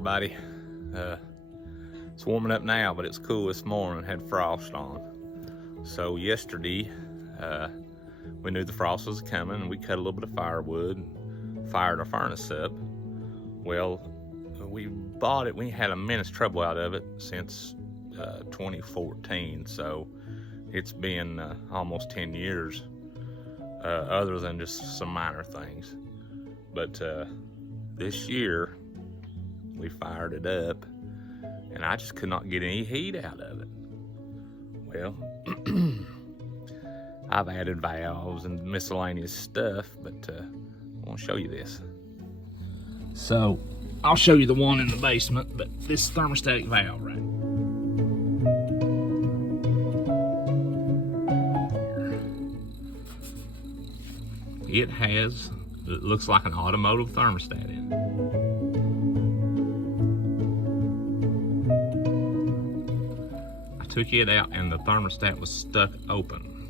everybody. It's warming up now, but it's cool this morning. It had frost on. So yesterday, we knew the frost was coming, and we cut a little bit of firewood and fired our furnace up. Well, we bought it. We had immense trouble out of it since 2014. So it's been almost 10 years, other than just some minor things. But this year, we fired it up, and I just could not get any heat out of it. Well, I've added valves and miscellaneous stuff, but I want to show you this. So, I'll show you the one in the basement, but this thermostatic valve right here. It looks like an automotive thermostat in it. Took it out and the thermostat was stuck open.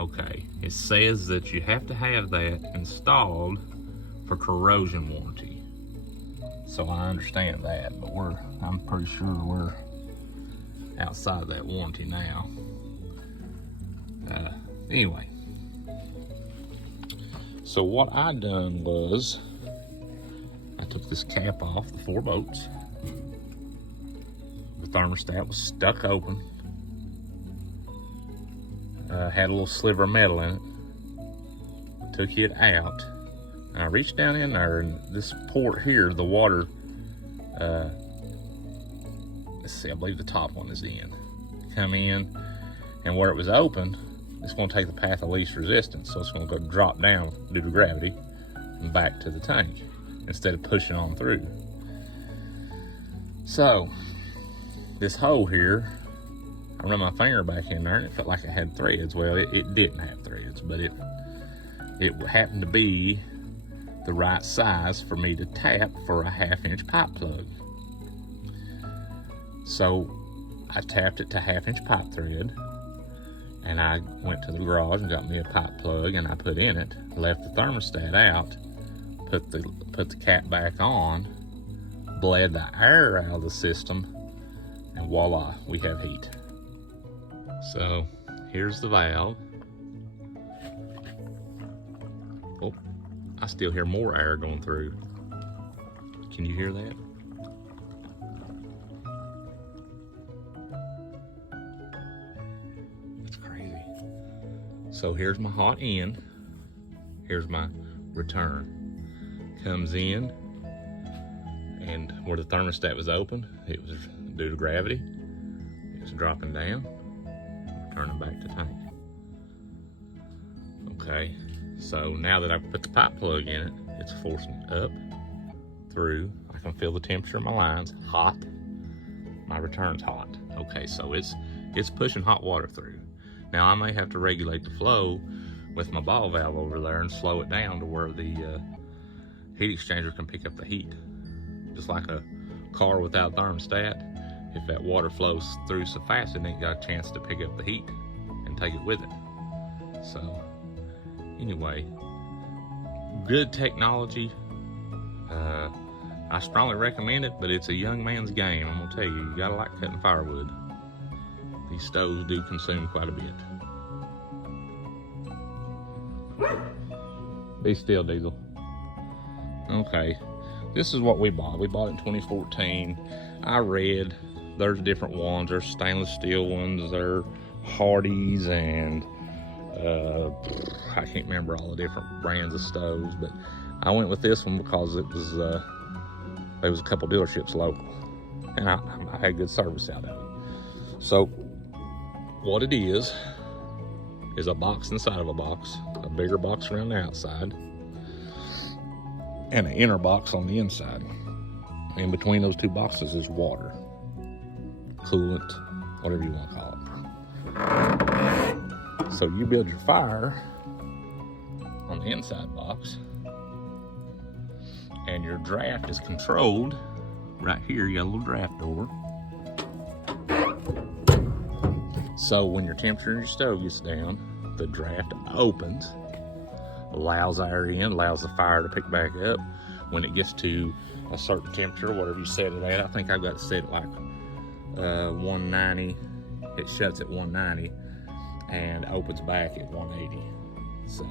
Okay, it says that you have to have that installed for corrosion warranty. So I understand that, but I'm pretty sure we're outside of that warranty now. Anyway, so what I done was I took this cap off the 4 bolts. The thermostat was stuck open. Had a little sliver of metal in it. Took it out. And I reached down in there, and this port here, the water, let's see, I believe the top one is in. Come in, and where it was open, it's going to take the path of least resistance. So it's going to go drop down due to gravity and back to the tank instead of pushing on through. So, this hole here, I run my finger back in there and it felt like it had threads. Well, it didn't have threads, but it happened to be the right size for me to tap for a 1/2-inch pipe plug. So I tapped it to 1/2-inch pipe thread, and I went to the garage and got me a pipe plug, and I put in it, left the thermostat out, put the cap back on, bled the air out of the system, and voila, we have heat. So here's the valve. Oh, I still hear more air going through. Can you hear that? That's crazy. So here's my hot end. Here's my return. Comes in, and where the thermostat was open, it was due to gravity. It's dropping down, turning back to tank. Okay, so now that I've put the pipe plug in it, it's forcing up through. I can feel the temperature of my lines, hot. My return's hot. Okay, so it's pushing hot water through. Now I may have to regulate the flow with my ball valve over there and slow it down to where the heat exchanger can pick up the heat. Just like a car without thermostat, if that water flows through so fast, it ain't got a chance to pick up the heat and take it with it. So anyway, good technology. I strongly recommend it, but it's a young man's game. I'm gonna tell you, you gotta like cutting firewood. These stoves do consume quite a bit. Be still, Diesel. Okay, this is what we bought. We bought it in 2014. I read there's different ones. There's stainless steel ones. There are Hardys, and I can't remember all the different brands of stoves, but I went with this one because it was there was a couple dealerships local, and I had good service out of it. So what it is a box inside of a box, a bigger box around the outside, and an inner box on the inside. In between those two boxes is water, coolant, whatever you want to call it. So you build your fire on the inside box, and your draft is controlled right here. You got a little draft door. So when your temperature in your stove gets down, the draft opens, allows air in, allows the fire to pick back up. when it gets to a certain temperature, whatever you set it at. I think I've got it set at like 190. It shuts at 190 and opens back at 180. So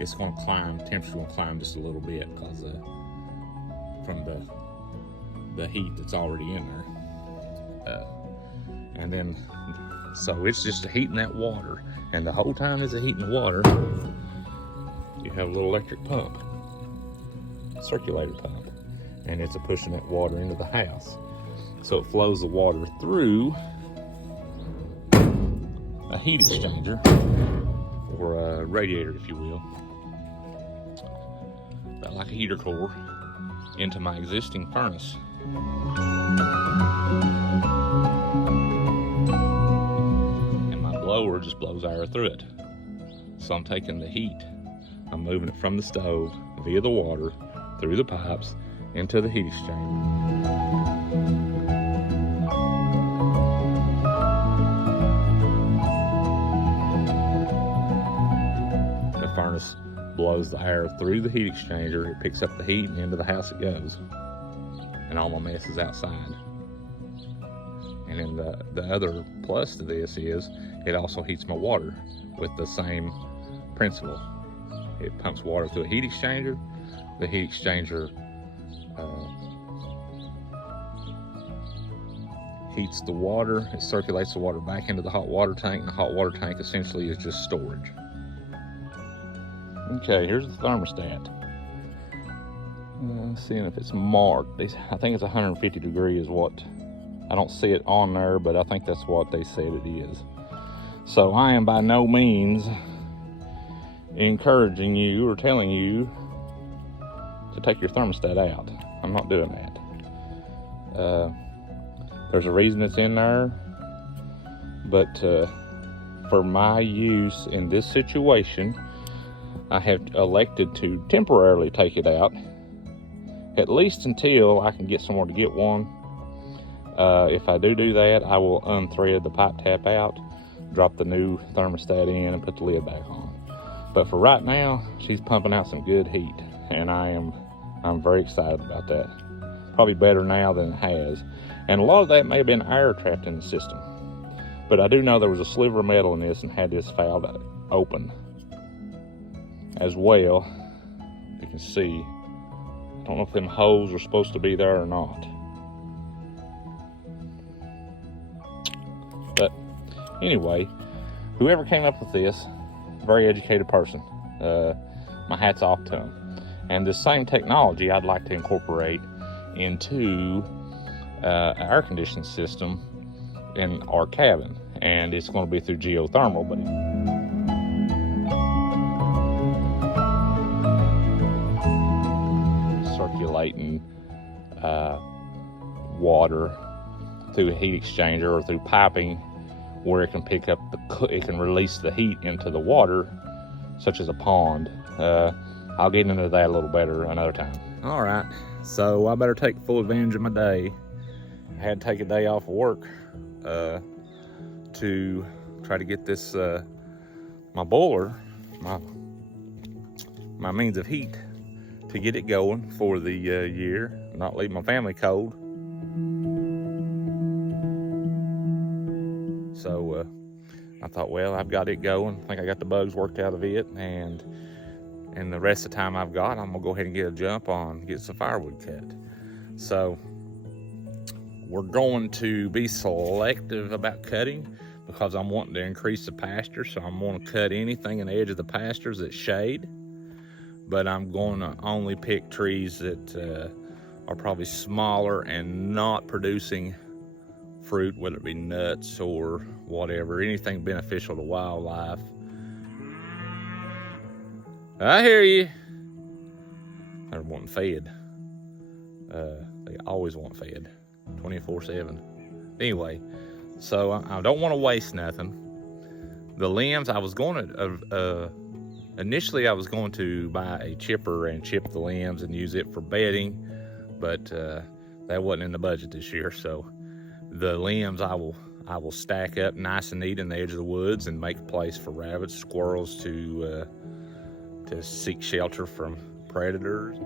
it's going to climb, temperature's going to climb just a little bit because from the heat that's already in there. And then, so it's just heating that water. And the whole time it's heating the water, you have a little electric pump, circulator pump, and it's pushing that water into the house. So it flows the water through a heat exchanger, or a radiator, if you will, about like a heater core, into my existing furnace. And my blower just blows air through it. So I'm taking the heat, I'm moving it from the stove via the water through the pipes into the heat exchanger. The furnace blows the air through the heat exchanger, it picks up the heat, and into the house it goes. And all my mess is outside. And then the other plus to this is it also heats my water with the same principle. It pumps water through a heat exchanger. The heat exchanger heats the water, it circulates the water back into the hot water tank, and the hot water tank essentially is just storage. Okay, here's the thermostat. Seeing if it's marked. I think it's 150 degrees is what, I don't see it on there, but I think that's what they said it is. So I am by no means encouraging you or telling you to take your thermostat out. I'm not doing that. There's a reason it's in there, but for my use in this situation, I have elected to temporarily take it out, at least until I can get somewhere to get one. If I do that, I will unthread the pipe tap out, drop the new thermostat in, and put the lid back on. But for right now, she's pumping out some good heat, and I'm very excited about that. Probably better now than it has. And a lot of that may have been air trapped in the system. But I do know there was a sliver of metal in this and had this valve open as well. You can see, I don't know if them holes are supposed to be there or not. But anyway, whoever came up with this, very educated person. My hat's off to them. And this same technology I'd like to incorporate into an air conditioning system in our cabin. And it's going to be through geothermal, but circulating water through a heat exchanger or through piping, where it can pick up it can release the heat into the water, such as a pond. I'll get into that a little better another time. All right, so I better take full advantage of my day. I had to take a day off of work to try to get this my boiler, my means of heat, to get it going for the year, not leave my family cold. So I thought, well, I've got it going. I think I got the bugs worked out of it, and the rest of the time I've got, I'm gonna go ahead and get a jump on, get some firewood cut. So we're going to be selective about cutting because I'm wanting to increase the pasture. So I'm gonna cut anything in the edge of the pastures that's shade, but I'm going to only pick trees that are probably smaller and not producing fruit, whether it be nuts or whatever, anything beneficial to wildlife. I hear you. They're wanting fed. They always want fed, 24/7. Anyway, so I don't want to waste nothing. The limbs, I was going to, initially I was going to buy a chipper and chip the limbs and use it for bedding, but that wasn't in the budget this year. So the limbs I will stack up nice and neat in the edge of the woods and make a place for rabbits, squirrels to seek shelter from predators.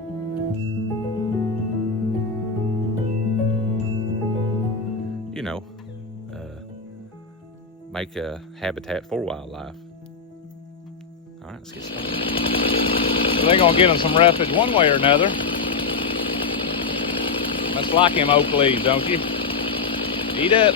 you know, make a habitat for wildlife. All right, let's get started. So they're gonna get them some roughage one way or another. Must like them oak leaves, don't you? Eat up.